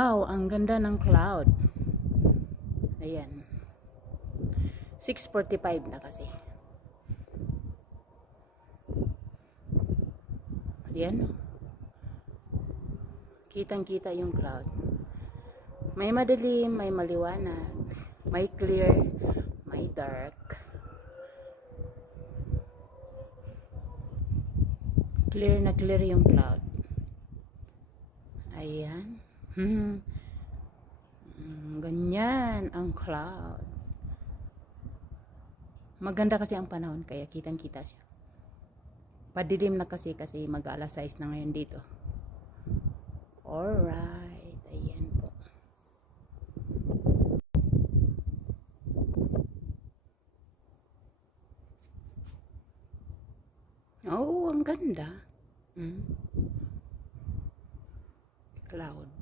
Wow, ang ganda ng cloud. Ayan. 6:45 na kasi. Ayan. Kitang-kita yung cloud. May madilim, may maliwanag, may clear, may dark. Clear na clear yung cloud. Ayan. Ganyan ang cloud. Maganda kasi ang panahon kaya kitang-kita siya. Padilim na kasi mag-alas 6 na ngayon dito. Alright. Ayan po. Oh, ang ganda. Cloud.